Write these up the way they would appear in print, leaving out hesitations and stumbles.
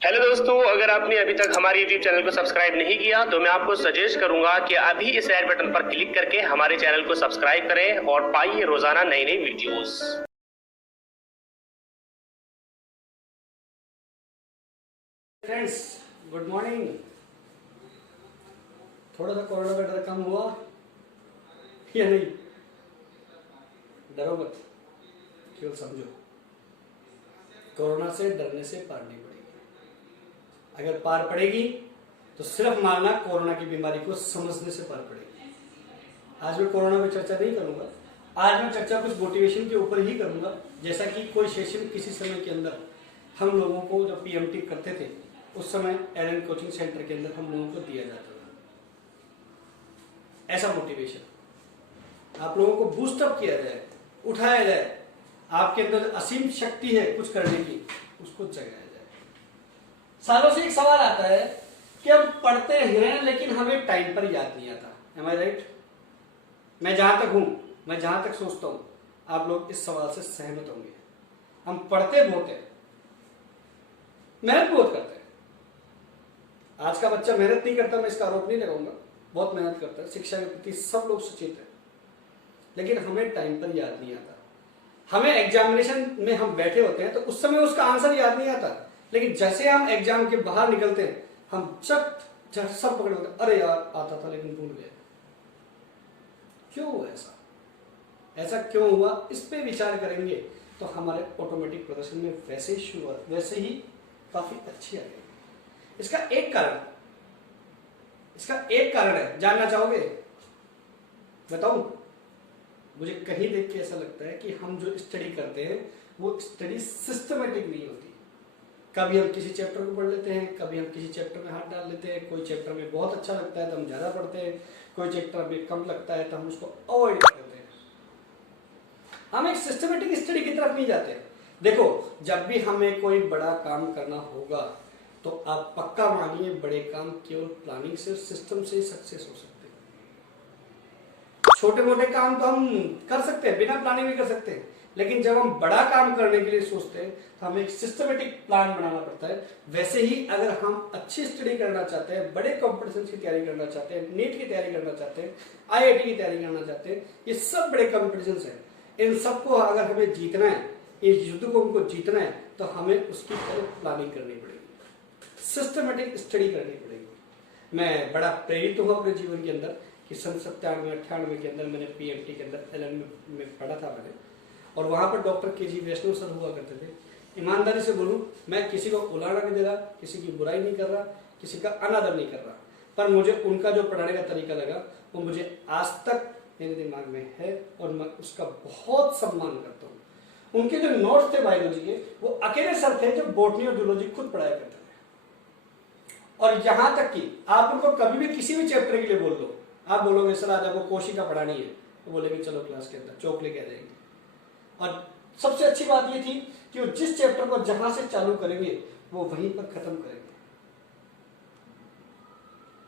Hello दोस्तों, अगर आपने अभी तक हमारे YouTube चैनल को सब्सक्राइब नहीं किया तो मैं आपको सजेस्ट करूंगा कि अभी इस रेड बटन पर क्लिक करके हमारे चैनल को सब्सक्राइब करें और पाइए रोजाना नई नई वीडियोस। Friends, good morning. थोड़ा सा कोरोना का डर कम हुआ या नहीं? डरो मत, केवल समझो कोरोना से डरने से पार नहीं पड़ेगी। अगर पार पड़ेगी तो सिर्फ मानना कोरोना की बीमारी को समझने से पार पड़ेगी। आज मैं कोरोना पे चर्चा नहीं करूंगा, आज मैं चर्चा कुछ मोटिवेशन के ऊपर ही करूंगा। जैसा कि कोई सेशन किसी समय के अंदर हम लोगों को जब पीएमटी करते थे उस समय एलन कोचिंग सेंटर के अंदर हम लोगों को दिया जाता था। ऐसा मोटिवेशन आप लोगों को बूस्टअप किया जाए, उठाया जाए, आपके अंदर असीम शक्ति है कुछ करने की, उसको जगाया जाए। सालों से एक सवाल आता है कि हम पढ़ते हैं लेकिन हमें टाइम पर याद नहीं आता। एम आई राइट? मैं जहां तक हूं, मैं जहां तक सोचता हूं, आप लोग इस सवाल से सहमत होंगे। हम पढ़ते बहुत हैं, मेहनत बहुत करते हैं। आज का बच्चा मेहनत नहीं करता, मैं इसका आरोप नहीं लगाऊंगा, बहुत मेहनत करता है, शिक्षा के प्रति सब लोग सचेत हैं, लेकिन हमें टाइम पर याद नहीं आता। हमें एग्जामिनेशन में हम बैठे होते हैं तो उस समय उसका आंसर याद नहीं आता, लेकिन जैसे हम एग्जाम के बाहर निकलते हैं हम झट सब पकड़ होते, अरे यार आता था लेकिन भूल गया। क्यों हुआ ऐसा? ऐसा क्यों हुआ, इस पे विचार करेंगे तो हमारे ऑटोमेटिक प्रदर्शन में वैसे ही काफी अच्छी आ जाएगी। इसका एक कारण है, जानना चाहोगे? बताऊं? मुझे कहीं देख के ऐसा लगता है कि हम जो स्टडी करते हैं वो स्टडी सिस्टमेटिक नहीं होती। कभी हम किसी चैप्टर को पढ़ लेते हैं, कभी हम किसी चैप्टर में हाथ डाल लेते हैं। कोई चैप्टर में बहुत अच्छा लगता है तो हम ज्यादा पढ़ते हैं, कोई चैप्टर में कम लगता है तो हम उसको अवॉइड कर देते हैं। हम एक सिस्टमेटिक स्टडी की तरफ नहीं जाते। देखो, जब भी हमें कोई बड़ा काम करना होगा तो आप पक्का मानिए बड़े काम केवल प्लानिंग से, सिस्टम से ही सक्सेस हो सकते हैं। छोटे मोटे काम तो हम कर सकते हैं, बिना प्लानिंग भी कर सकते हैं, लेकिन जब हम बड़ा काम करने के लिए सोचते हैं तो हमें एक सिस्टमेटिक प्लान बनाना पड़ता है। वैसे ही अगर हम अच्छी स्टडी करना चाहते हैं, बड़े कॉम्पिटिशन की तैयारी करना चाहते हैं, नीट की तैयारी करना चाहते हैं, आईआईटी की तैयारी करना चाहते हैं, ये सब बड़े कॉम्पिटिशन हैं। इन सबको अगर हमें जीतना है, इस युद्ध को हमको जीतना है, तो हमें उसकी प्लानिंग करनी पड़ेगी, सिस्टमेटिक स्टडी करनी पड़ेगी। मैं बड़ा प्रेरित हूँ अपने जीवन के अंदर कि सन 97-98 के अंदर मैंने पीएमटी के अंदर एलएन में पढ़ा था मैंने, और वहां पर डॉक्टर केजी वैष्णव सर हुआ करते थे। ईमानदारी से बोलूं, मैं किसी को उलाना नहीं दे रहा, किसी की बुराई नहीं कर रहा, किसी का अनादर नहीं कर रहा, पर मुझे उनका जो पढ़ाने का तरीका लगा वो मुझे आज तक मेरे दिमाग में है और मैं उसका बहुत सम्मान करता हूँ। उनके जो नोट्स थे बायोलॉजी के, वो अकेले सर थे जो बॉटनी और जूलॉजी खुद पढ़ाया करते थे। और यहां तक कि आप उनको कभी भी किसी भी चैप्टर के लिए बोल दो, आप बोलोगे सर आज आपको कोशिका पढ़ानी है, तो बोलेंगे चलो क्लास के अंदर चौक लेके आ जाएंगे। और सबसे अच्छी बात ये थी कि वो जिस चैप्टर को जहां से चालू करेंगे वो वहीं पर खत्म करेंगे,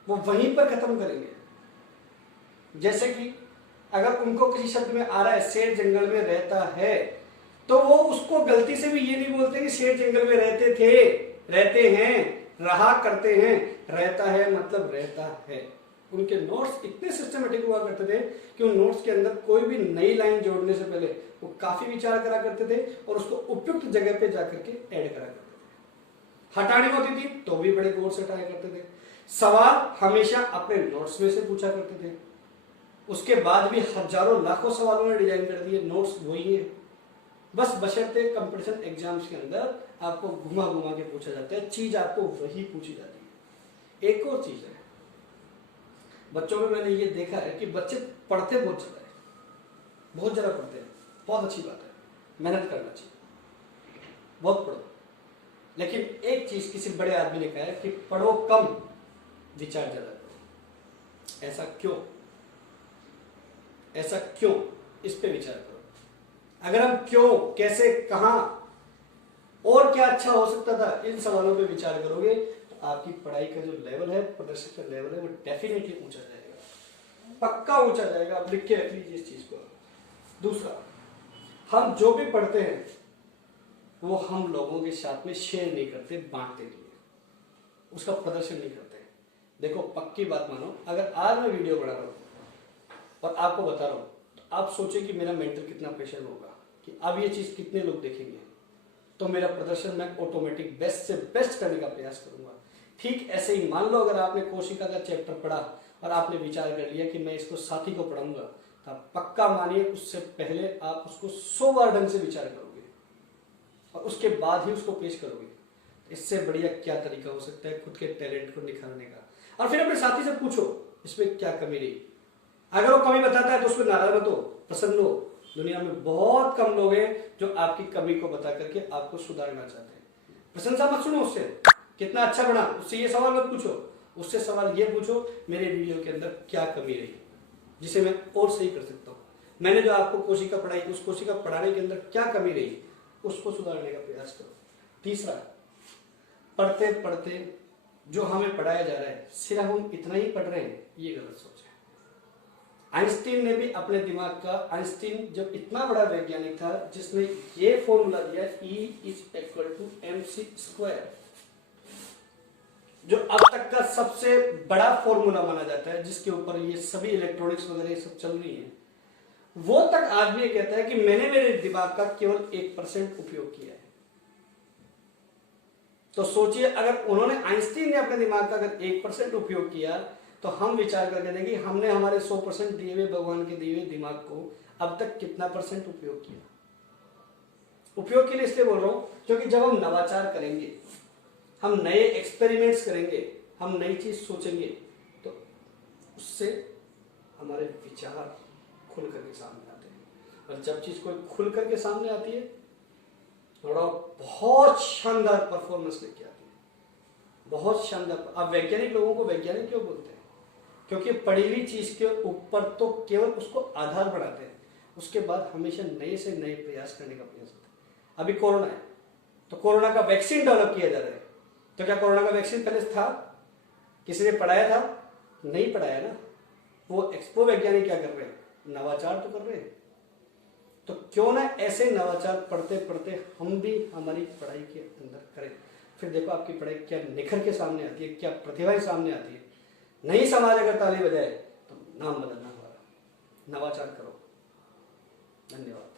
वो वहीं पर खत्म करेंगे। जैसे कि अगर उनको किसी शब्द में आ रहा है शेर जंगल में रहता है, तो वो उसको गलती से भी ये नहीं बोलते कि शेर जंगल में रहते थे, रहते हैं, रहा करते हैं, रहता है मतलब रहता है। उनके नोट्स इतने सिस्टमेटिक हुआ करते थे कि उन नोट्स के अंदर कोई भी नई लाइन जोड़ने से पहले वो काफी विचार करा करते थे और उसको उपयुक्त जगह पे जाकर के ऐड करा करते थे। हटानी होती थी तो भी बड़े गौर से हटाया करते थे। सवाल हमेशा अपने नोट्स में से पूछा करते थे। उसके बाद भी हजारों लाखों सवालों ने डिजाइन कर दिए, नोट्स वही है, बस बशर्ते कंपटीशन एग्जाम्स के अंदर आपको घुमा घुमा के पूछा जाता है, चीज आपको वही पूछी जाती है। एक और चीज है, बच्चों में मैंने ये देखा है कि बच्चे पढ़ते बहुत ज्यादा है, बहुत ज्यादा पढ़ते हैं, बहुत अच्छी बात है, मेहनत करना चाहिए, बहुत पढ़ो, लेकिन एक चीज किसी बड़े आदमी ने कहा है कि पढ़ो कम, विचार ज्यादा करो। ऐसा क्यों? ऐसा क्यों, इस पे विचार करो। अगर हम क्यों, कैसे, कहां और क्या अच्छा हो सकता था, इन सवालों पे विचार करोगे तो आपकी पढ़ाई का जो लेवल है, प्रदर्शन का लेवल है, वो डेफिनेटली ऊंचा जाएगा, पक्का ऊंचा जाएगा। आप लिख के रख लीजिए इस चीज को। दूसरा, हम जो भी पढ़ते हैं वो हम लोगों के साथ में शेयर नहीं करते, बांटते नहीं। उसका प्रदर्शन नहीं करते। देखो पक्की बात मानो, अगर आज मैं वीडियो बना रहा हूँ और आपको बता रहा हूँ, तो आप सोचें कि मेरा मेंटल कितना प्रेशर होगा कि अब ये चीज़ कितने लोग देखेंगे, तो मेरा प्रदर्शन मैं ऑटोमेटिक बेस्ट से बेस्ट करने का प्रयास करूंगा। ठीक ऐसे ही मान लो अगर आपने कोशिका का चैप्टर पढ़ा और आपने विचार कर लिया कि मैं इसको साथी को पढ़ाऊंगा, तो आप पक्का मानिए उससे पहले आप उसको 100 बार ढंग से विचार करोगे और उसके बाद ही उसको पेश करोगे। इससे बढ़िया क्या तरीका हो सकता है खुद के टैलेंट को निखारने का। और फिर अपने साथी से पूछो इसमें क्या कमी रही। अगर वो कमी बताता है तो उसको नाराज मत हो, प्रसन्न हो। दुनिया में बहुत कम लोग हैं जो आपकी कमी को बता करके आपको सुधारना चाहते हैं। प्रशंसा मत सुनो उससे कितना अच्छा बना, उससे ये सवाल मत पूछो, उससे सवाल ये पूछो मेरे वीडियो के अंदर क्या कमी रही जिसे मैं और सही कर सकता हूँ। मैंने जो आपको कोशिका पढ़ाई, उस कोशिका पढ़ाने के अंदर क्या कमी रही उसको सुधारने का प्रयास करो। तीसरा, पढ़ते पढ़ते जो हमें पढ़ाया जा रहा है सिर्फ हम इतना ही पढ़ रहे हैं, ये गलत सोच है। आइंस्टीन ने भी अपने दिमाग का, आइंस्टीन जब इतना बड़ा वैज्ञानिक था जिसने ये फॉर्मूला दिया E=mc², जो अब तक का सबसे बड़ा फॉर्मूला माना जाता है, जिसके ऊपर ये सभी इलेक्ट्रॉनिक्स वगैरह सब चल रही है, वो तक आदमी कहता है कि मैंने मेरे दिमाग का केवल 1% उपयोग किया है। तो सोचिए अगर उन्होंने, आइंस्टीन ने अपने दिमाग का अगर 1% उपयोग किया, तो हम विचार करके देखें कि हमने हमारे 100% दिए हुए, भगवान के दिए हुए दिमाग को अब तक कितना % उपयोग किया। उपयोग के लिए इसलिए बोल रहा हूं क्योंकि जब हम नवाचार करेंगे, हम नए एक्सपेरिमेंट्स करेंगे, हम नई चीज सोचेंगे, तो उससे हमारे विचार खुल करके सामने आते हैं। और जब चीज कोई खुल करके सामने आती है, थोड़ा बहुत शानदार परफॉर्मेंस लेके आती है, बहुत शानदार। अब वैज्ञानिक लोगों को वैज्ञानिक क्यों बोलते हैं? क्योंकि पढ़ी हुई चीज के ऊपर तो केवल उसको आधार बनाते हैं, उसके बाद हमेशा नए से नए प्रयास करने का प्रयास होता है। अभी कोरोना है तो कोरोना का वैक्सीन डेवलप किया जा रहा है, तो क्या कोरोना का वैक्सीन पहले था? किसी ने पढ़ाया था? नहीं पढ़ाया ना। वो वैज्ञानिक क्या कर रहे हैं? नवाचार तो कर रहे हैं। तो क्यों ना ऐसे नवाचार पढ़ते पढ़ते हम भी हमारी पढ़ाई के अंदर करें। फिर देखो आपकी पढ़ाई क्या निखर के सामने आती है, क्या प्रतिभाएं सामने आती है। नई समाज अगर ताली बजाए तो नाम बदलना हमारा। नवाचार करो। धन्यवाद।